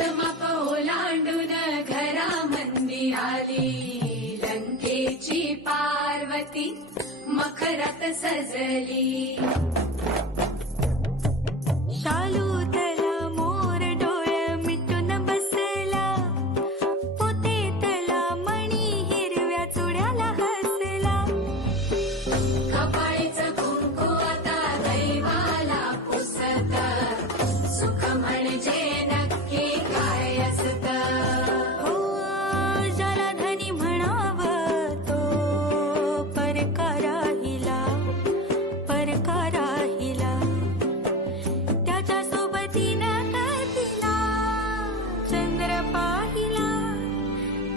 भीतमाप ओलांडून घरा मंदी आली लंकेची पार्वती मखरात सजली.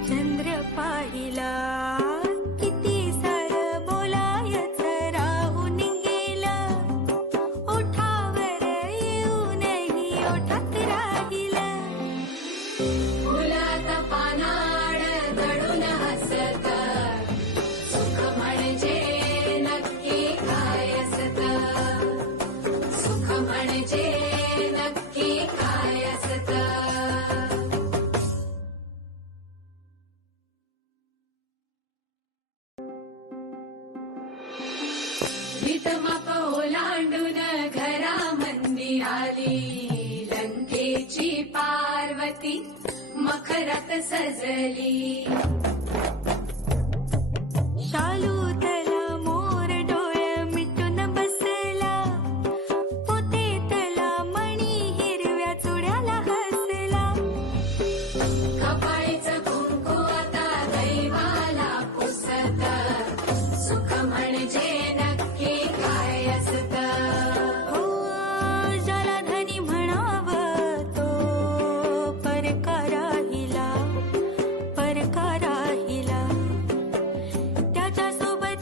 चंद्र पाहिला किती सार बोलायच राहून गेला. ओठावर येऊनही ओठात राहिला. फुलात पानाड दडून हसत. सुख म्हणजे नक्की काय असत? सुख म्हणजे झाली लंकेची पार्वती मखरत सजली. Yeah. मोर बसला. तला मणी हिरव्या चुड्याला दैवाला सुख म्हणजे